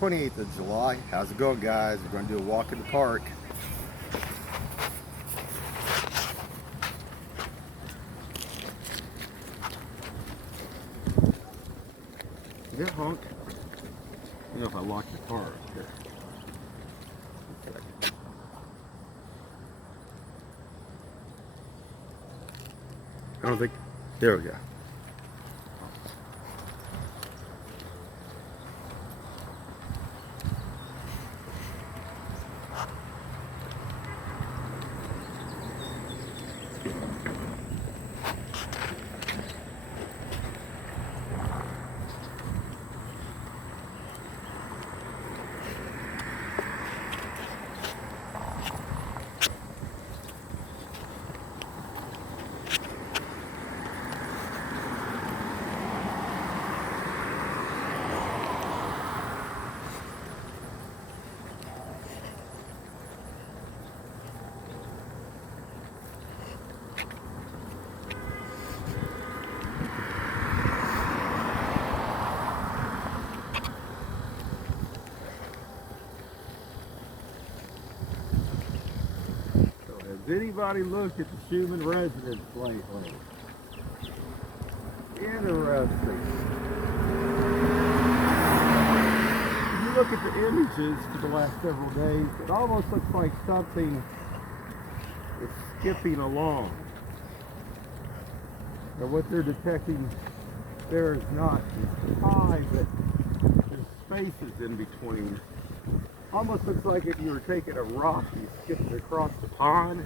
28th of July. How's it going, guys? We're going to do a walk in the park. Yeah, honk. I don't know if I locked the car up here. I don't think. There we go. Has anybody looked at the Schumann residence lately? Interesting. If you look at the images for the last several days, it almost looks like something is skipping along. Now what they're detecting there is not high, but there's spaces in between. Almost looks like if you were taking a rock, you skipped it across the pond.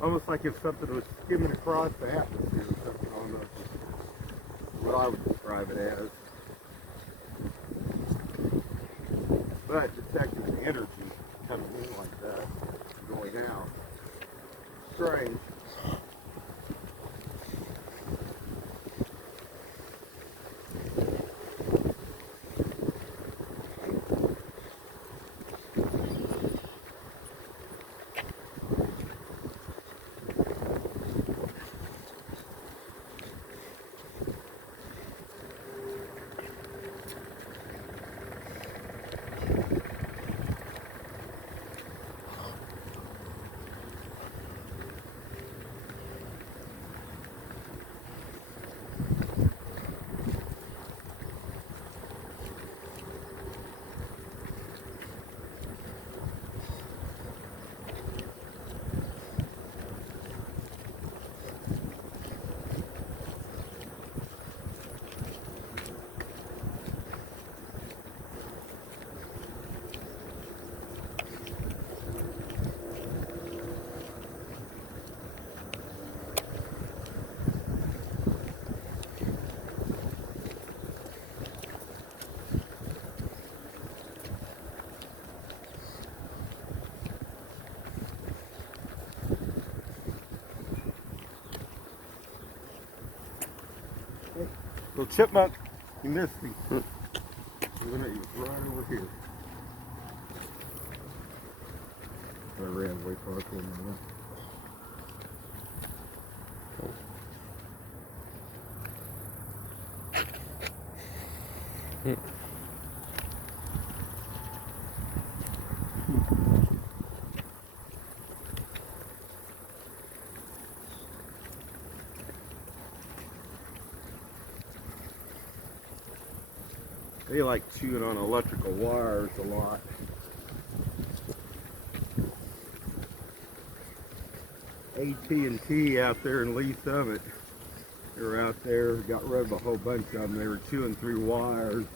Almost like if something was skimming across the atmosphere or something. I don't know what I would describe it as. But detecting the energy coming in like that, going out. Strange. Little chipmunk, you missed me. He was right over here. I ran way far from him. They like chewing on electrical wires a lot. AT&T out there in Lee Summit, they were out there, got rid of a whole bunch of them. They were chewing through wires.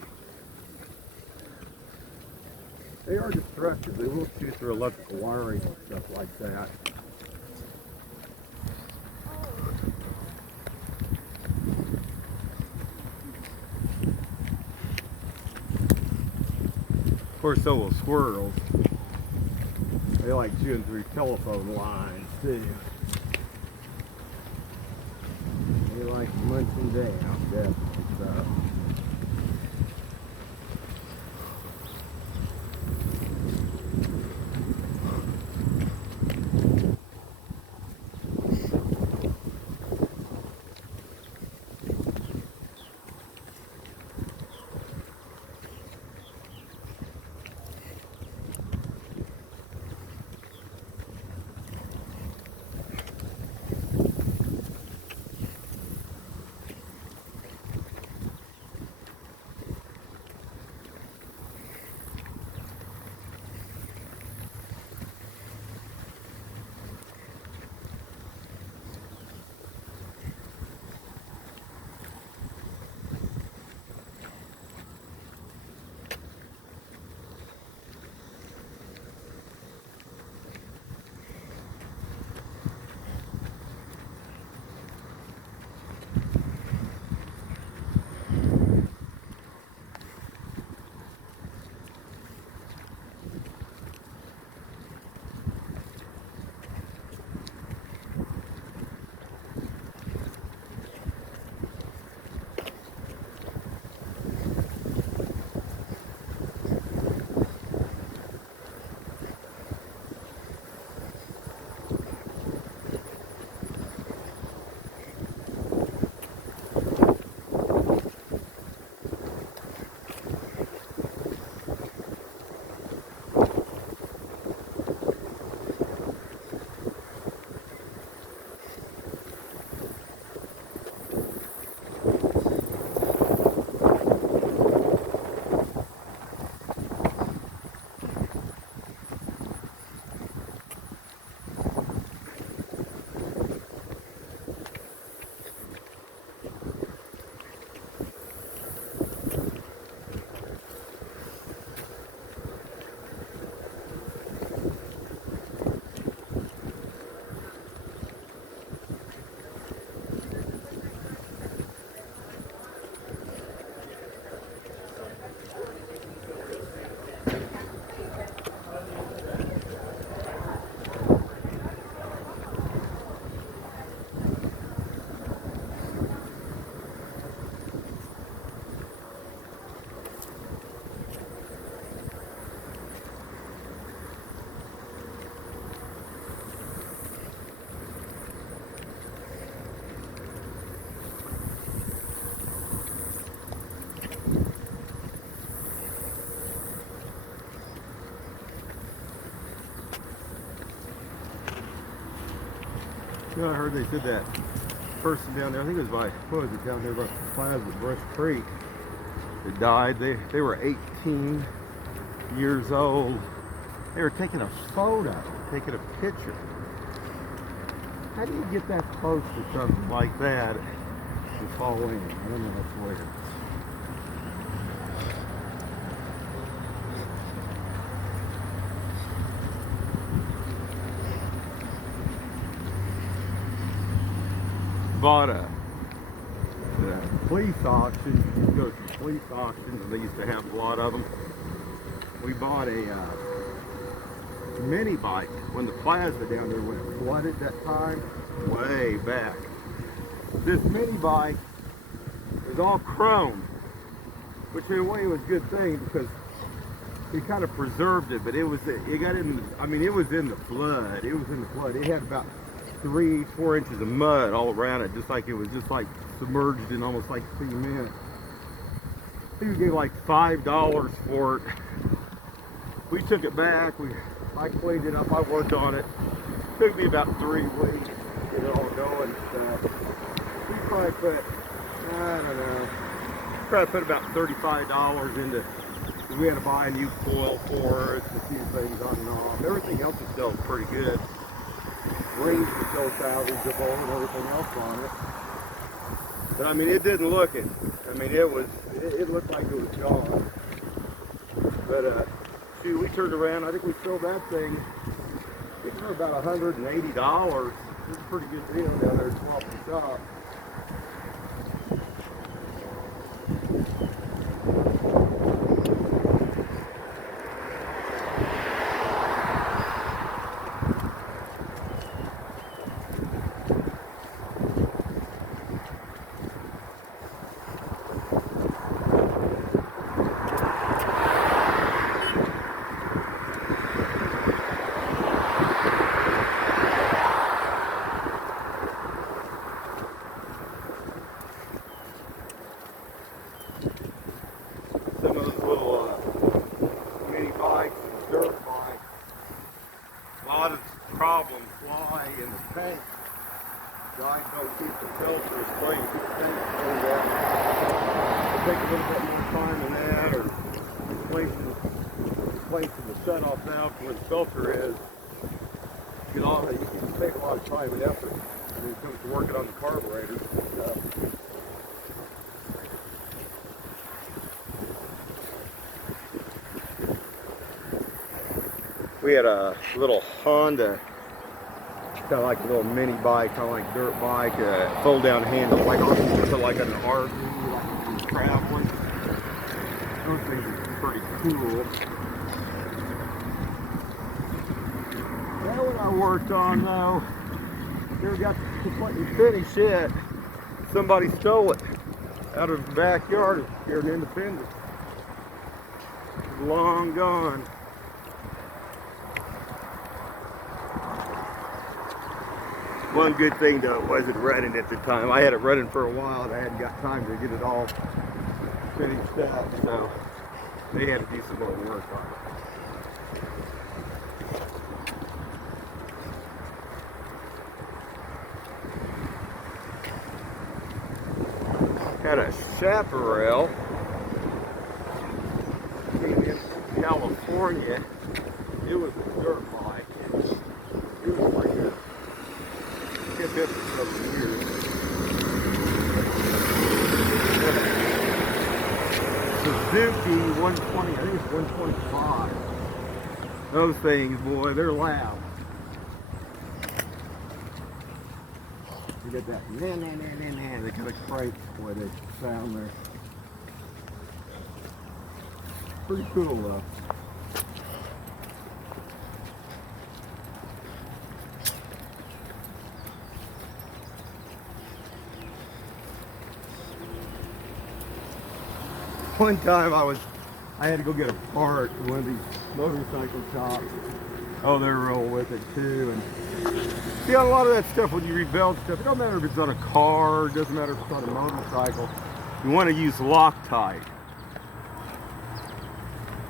They are destructive. They will chew through electrical wiring and stuff like that. Of course, so will squirrels. They like chewing through telephone lines too. They like munching down, definitely. So. You know, I heard they said that person down there, I think it was by, what was it, down there by Plaza Brush Creek, that died. They were 18 years old. They were taking a photo, taking a picture. How do you get that close to something like that and fall in? I don't know, that's weird. Bought a police auction. You could go to police auctions, and they used to have a lot of them. We bought a mini bike when the plaza down there, when it flooded that time, way back. This mini bike was all chrome, which in a way was a good thing because we kind of preserved it, but it got in, I mean, it was in the flood. It was in the flood. It had about 3-4 inches of mud all around it, just like it was just like submerged in almost like cement. I think we gave like $5 for it. We took it back. I cleaned it up. I worked on it. Took me about 3 weeks to get it all going. We probably put, I don't know, probably put about $35 into. We had to buy a new coil for it, a few things on and off. Everything else is still pretty good. Rings are still salvageable and everything else on it. But I mean, it didn't look it. I mean, it looked like it was gone. But shoot, we turned around. I think we sold that thing. I think for about $180. It was a pretty good deal down there at Swap and Shop. Some of those little mini bikes and dirt bikes, a lot of problems fly in the tank. Guys don't keep the filters clean, keep the tank cleaned out. It'll take a little bit more time than that, or replacing the shut-off valve where the filter is. You can take a lot of time and effort when it comes to working on the carburetors and stuff. We had a little Honda, kind of like a little mini bike, kind of like dirt bike, fold down handle, like an RV, like traveling. Those things are pretty cool. That one I worked on though, never got to completely finish it. Somebody stole it out of the backyard here in Independence. Long gone. One good thing though, it wasn't running at the time. I had it running for a while and I hadn't got time to get it all finished up, so they had to do some more work on it. Had a chaparral, came in from California. It was a dirt bike. It was like a kept it for several years. Suzuki 120, I think it's 125. Those things, boy, they're loud. You get that nah, they kind of crank boy, they sound there. Pretty cool though. One time I had to go get a part at one of these motorcycle shops. Oh, they're real with it too. And see, on a lot of that stuff, when you rebuild stuff, it don't matter if it's on a car, it doesn't matter if it's on a motorcycle. You want to use Loctite.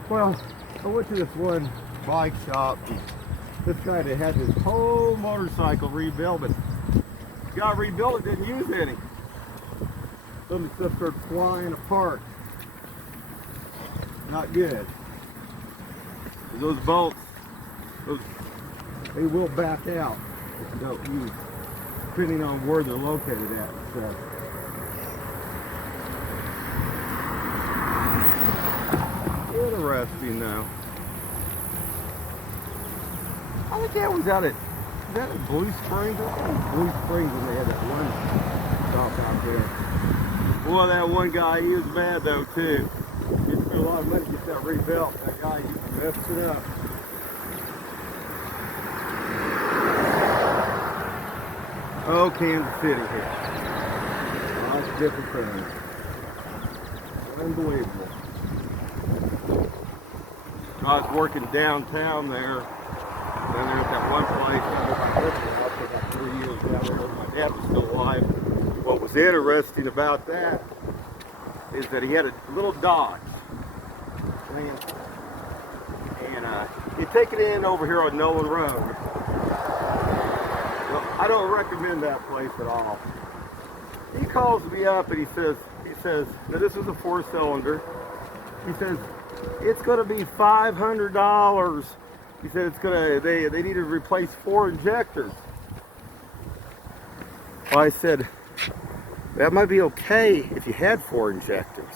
Well, I went to this one bike shop. And this guy that had this whole motorcycle rebuilt, but the guy rebuilt it, didn't use any. Some of the stuff started flying apart. Not good. Those bolts, they will back out if you don't use, depending on where they're located at. So. Interesting though. I think that was out at, is that at Blue Springs? I think it was Blue Springs when they had that one shop out there. Well, that one guy, he was mad though too. He spent a lot of money to get that rebuilt. That guy, he messed it up. Oh, Kansas City here. Lots of different things. Unbelievable. I was working downtown there. Then there's that one place I lived for about 3 years down there. My dad was still alive. What was interesting about that is that he had a little Dodge. And he'd take it in over here on Nolan Road. Well, I don't recommend that place at all. He calls me up and he says, now this was a 4-cylinder. He says, it's going to be $500. He said it's going to, they need to replace 4 injectors. Well, I said, that might be okay if you had 4 injectors.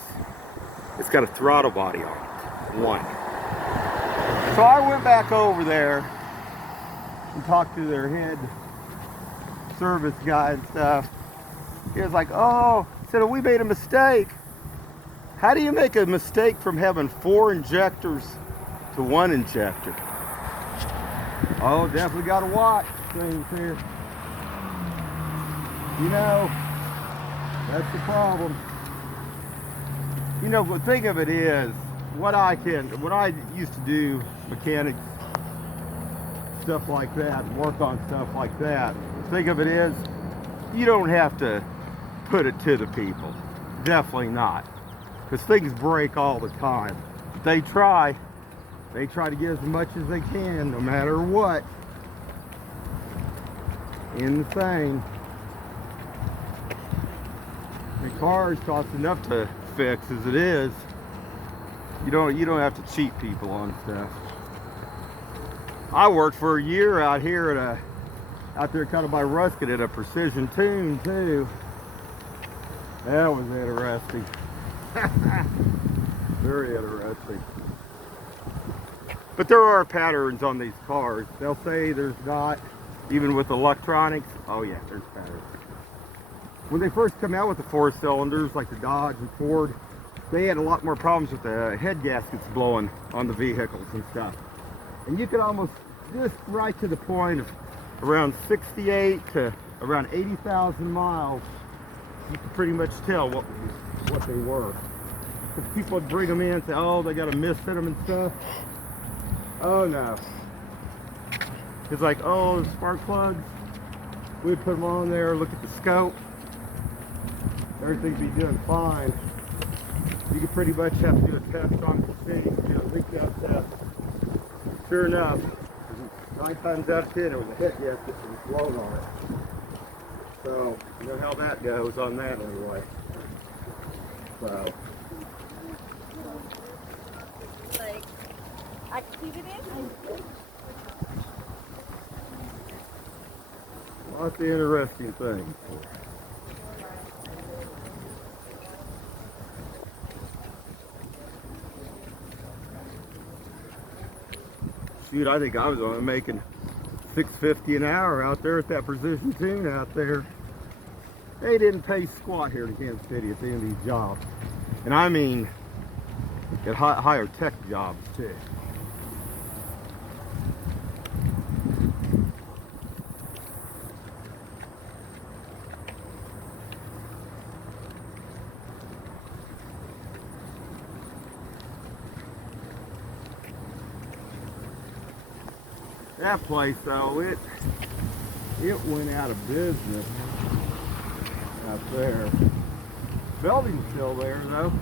It's got a throttle body on it, one. So I went back over there and talked to their head service guy and stuff. He was like, oh, he said, we made a mistake. How do you make a mistake from having 4 injectors to 1 injector? Oh, definitely got to watch things here. You know, that's the problem. You know, the thing of it is, when I used to do mechanics, stuff like that, and work on stuff like that, the thing of it is, you don't have to put it to the people. Definitely not. Because things break all the time. They try to get as much as they can, no matter what, in the thing. The cars cost enough to fix as it is. You don't have to cheat people on stuff. I worked for a year out here at out there kind of by Ruskin at a Precision Tune too. That was interesting. Very interesting. But there are patterns on these cars. They'll say there's not, even with electronics. Oh yeah, there's patterns. When they first come out with the 4-cylinders, like the Dodge and Ford, they had a lot more problems with the head gaskets blowing on the vehicles and stuff. And you could almost, just right to the point of around 68 to around 80,000 miles, you could pretty much tell what they were. Because people would bring them in and say, oh, they got a mist in them and stuff. Oh no. It's like, oh, spark plugs. We'd put them on there, look at the scope. Everything'd be doing fine. You could pretty much have to do a test on the city, do a leak out test. Sure enough, 9 times out of 10, it was a head gasket that was blown on it. So, you know how that goes on that anyway. So. Like, I can keep it in? Lots of interesting things. Shoot, I think I was only making $6.50 an hour out there at that Precision Tune out there. They didn't pay squat here in Kansas City at the end of these jobs. And I mean, at higher tech jobs too. That place though, it went out of business out there. Building's still there though.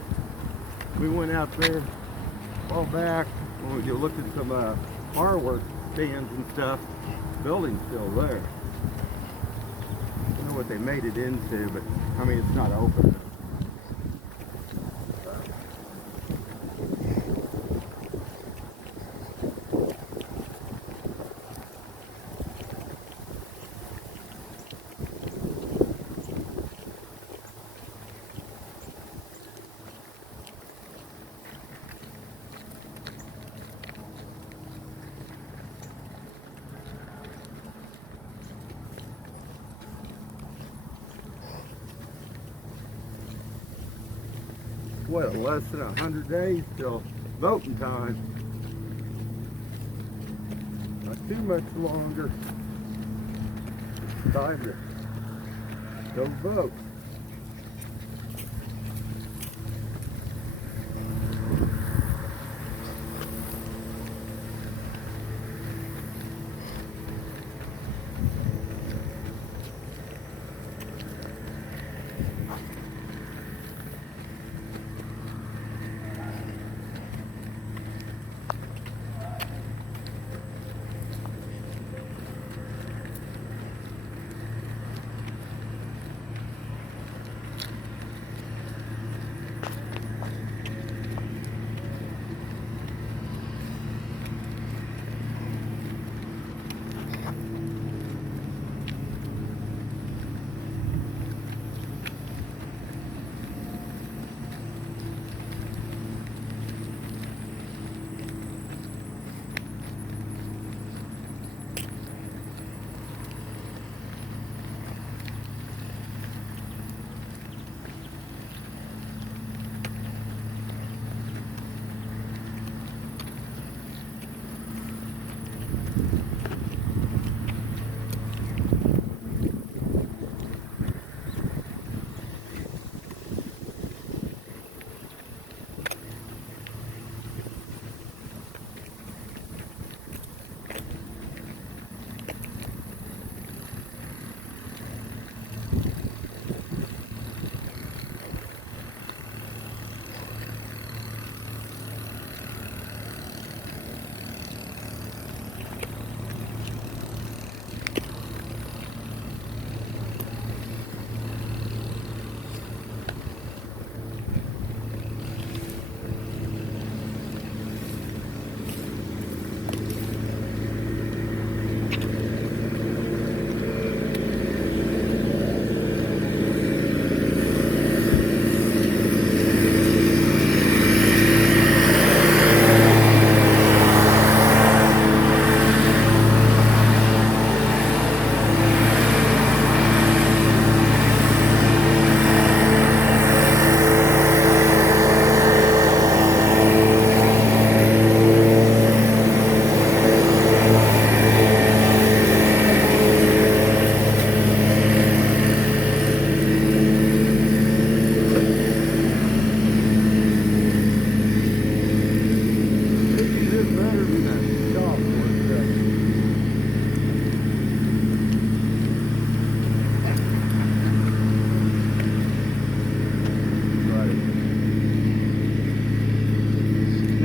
We went out there a while back when we looked at some fireworks stands and stuff. Building's still there. I don't know what they made it into, but I mean it's not open. What, less than 100 days till voting time. Not too much longer. It's time to go vote.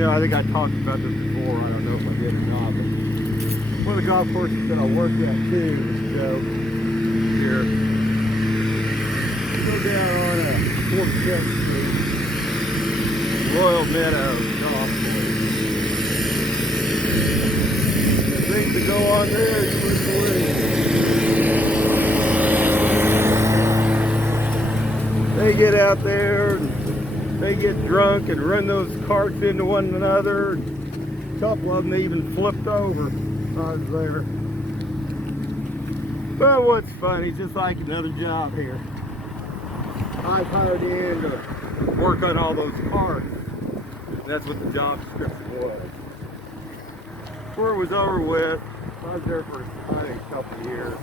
I think I talked about this before. I don't know if I did or not, but one of the golf courses that I worked at too, here. You go down on 47th Street, Royal Meadows Golf Course. The things that go on there, you wouldn't believe. They get out there and they get drunk and run those carts into one another. A couple of them even flipped over. I was there. But what's funny, just like another job here. I was hired in to work on all those carts. That's what the job description was. Before it was over with, I was there for I think, a couple of years.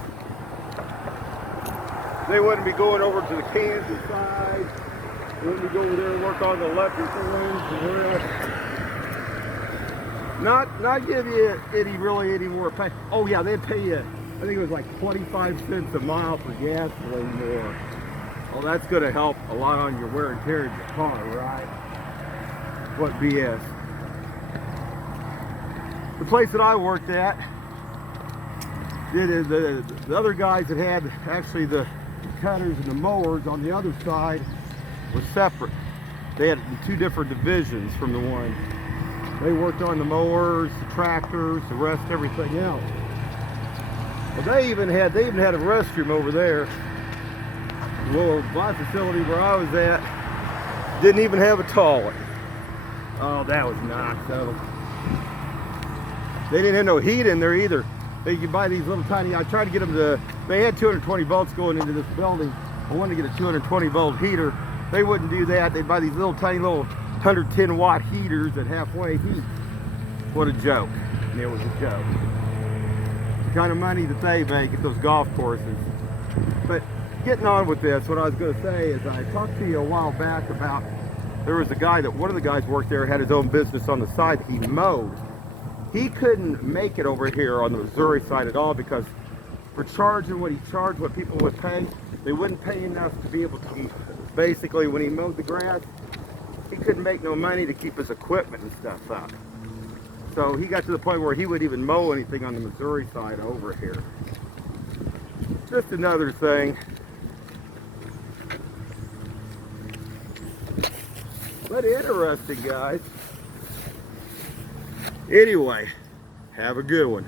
They wouldn't be going over to the Kansas side. When we go over there and work on the electrical ones and Not give you any more pay. Oh yeah, they pay you, I think it was like 25 cents a mile for gasoline more. Well, that's going to help a lot on your wear and tear in your car, right? What BS. The place that I worked at, the other guys that had actually the cutters and the mowers on the other side were separate. They had two different divisions from the one. They worked on the mowers, the tractors, the rest, everything else. But they even had a restroom over there. Well, my facility where I was at didn't even have a toilet. Oh, that was nice though. They didn't have no heat in there either. They could buy these little tiny, I tried to get them to, they had 220 volts going into this building. I wanted to get a 220 volt heater. They wouldn't do that. They'd buy these little tiny 110 watt heaters at halfway heat. What a joke. And it was a joke. The kind of money that they make at those golf courses. But getting on with this, what I was going to say is I talked to you a while back about, there was a guy that, one of the guys worked there, had his own business on the side that he mowed. He couldn't make it over here on the Missouri side at all because for charging what he charged, what people would pay, they wouldn't pay enough to be able to, basically when he mowed the grass, he couldn't make no money to keep his equipment and stuff up. So he got to the point where he would even mow anything on the Missouri side over here. Just another thing. But interesting, guys. Anyway, have a good one.